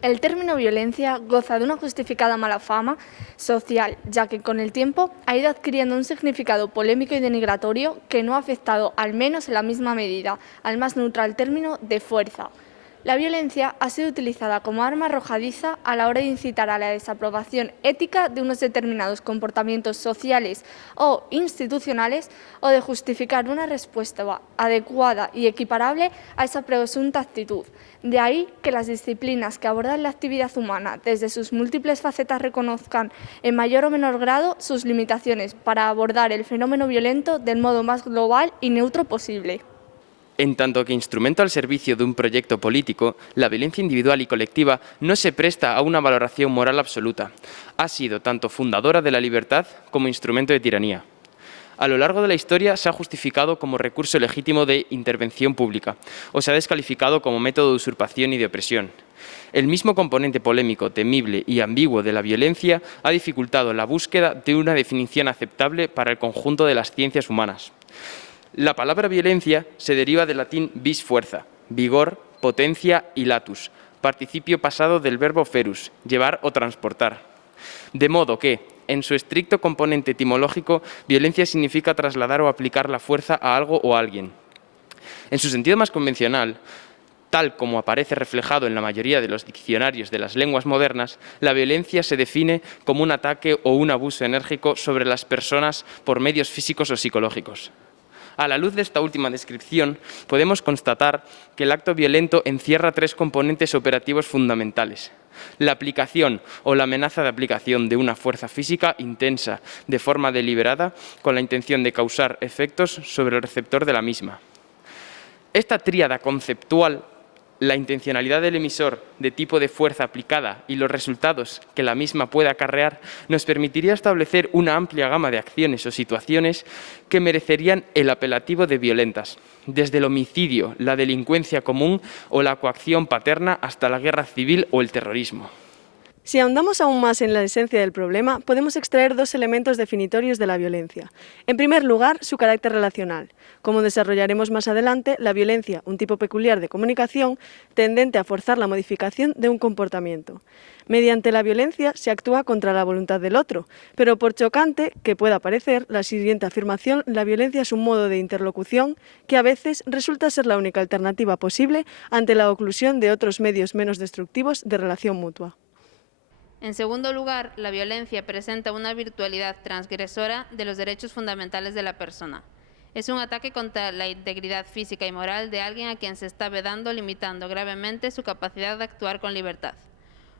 El término violencia goza de una justificada mala fama social, ya que con el tiempo ha ido adquiriendo un significado polémico y denigratorio que no ha afectado, al menos en la misma medida, al más neutral término de fuerza. La violencia ha sido utilizada como arma arrojadiza a la hora de incitar a la desaprobación ética de unos determinados comportamientos sociales o institucionales o de justificar una respuesta adecuada y equiparable a esa presunta actitud. De ahí que las disciplinas que abordan la actividad humana desde sus múltiples facetas reconozcan en mayor o menor grado sus limitaciones para abordar el fenómeno violento del modo más global y neutro posible. En tanto que instrumento al servicio de un proyecto político, la violencia individual y colectiva no se presta a una valoración moral absoluta. Ha sido tanto fundadora de la libertad como instrumento de tiranía. A lo largo de la historia se ha justificado como recurso legítimo de intervención pública o se ha descalificado como método de usurpación y de opresión. El mismo componente polémico, temible y ambiguo de la violencia ha dificultado la búsqueda de una definición aceptable para el conjunto de las ciencias humanas. La palabra violencia se deriva del latín vis fuerza, vigor, potencia y latus, participio pasado del verbo ferus, llevar o transportar. De modo que, en su estricto componente etimológico, violencia significa trasladar o aplicar la fuerza a algo o a alguien. En su sentido más convencional, tal como aparece reflejado en la mayoría de los diccionarios de las lenguas modernas, la violencia se define como un ataque o un abuso enérgico sobre las personas por medios físicos o psicológicos. A la luz de esta última descripción, podemos constatar que el acto violento encierra tres componentes operativos fundamentales. La aplicación o la amenaza de aplicación de una fuerza física intensa, de forma deliberada, con la intención de causar efectos sobre el receptor de la misma. Esta tríada conceptual, la intencionalidad del emisor de tipo de fuerza aplicada y los resultados que la misma puede acarrear, nos permitiría establecer una amplia gama de acciones o situaciones que merecerían el apelativo de violentas, desde el homicidio, la delincuencia común o la coacción paterna hasta la guerra civil o el terrorismo. Si ahondamos aún más en la esencia del problema, podemos extraer dos elementos definitorios de la violencia. En primer lugar, su carácter relacional. Como desarrollaremos más adelante, la violencia, un tipo peculiar de comunicación, tendente a forzar la modificación de un comportamiento. Mediante la violencia se actúa contra la voluntad del otro, pero por chocante que pueda parecer la siguiente afirmación, la violencia es un modo de interlocución que a veces resulta ser la única alternativa posible ante la oclusión de otros medios menos destructivos de relación mutua. En segundo lugar, la violencia presenta una virtualidad transgresora de los derechos fundamentales de la persona. Es un ataque contra la integridad física y moral de alguien a quien se está vedando o limitando gravemente su capacidad de actuar con libertad.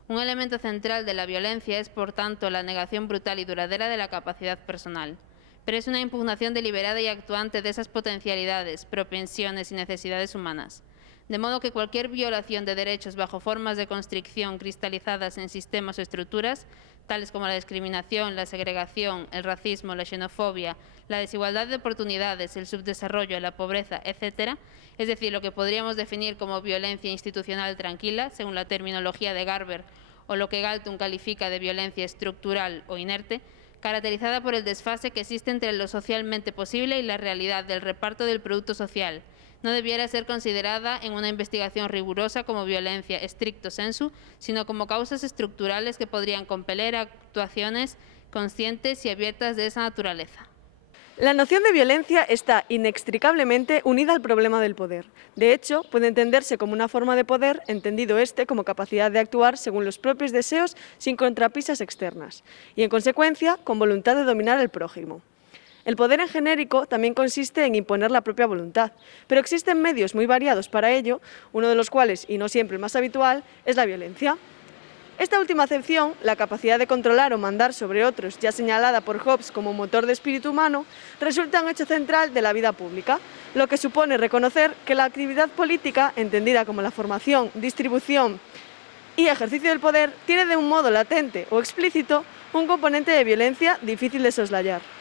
Un elemento central de la violencia es, por tanto, la negación brutal y duradera de la capacidad personal. Pero es una impugnación deliberada y actuante de esas potencialidades, propensiones y necesidades humanas. De modo que cualquier violación de derechos bajo formas de constricción cristalizadas en sistemas o estructuras, tales como la discriminación, la segregación, el racismo, la xenofobia, la desigualdad de oportunidades, el subdesarrollo, la pobreza, etc., es decir, lo que podríamos definir como violencia institucional tranquila, según la terminología de Garber, o lo que Galtung califica de violencia estructural o inerte, caracterizada por el desfase que existe entre lo socialmente posible y la realidad del reparto del producto social, no debiera ser considerada en una investigación rigurosa como violencia stricto sensu, sino como causas estructurales que podrían compeler a actuaciones conscientes y abiertas de esa naturaleza. La noción de violencia está inextricablemente unida al problema del poder. De hecho, puede entenderse como una forma de poder, entendido este como capacidad de actuar según los propios deseos sin contrapisas externas, y en consecuencia con voluntad de dominar al prójimo. El poder en genérico también consiste en imponer la propia voluntad, pero existen medios muy variados para ello, uno de los cuales, y no siempre el más habitual, es la violencia. Esta última acepción, la capacidad de controlar o mandar sobre otros, ya señalada por Hobbes como motor de espíritu humano, resulta un hecho central de la vida pública, lo que supone reconocer que la actividad política, entendida como la formación, distribución y ejercicio del poder, tiene de un modo latente o explícito un componente de violencia difícil de soslayar.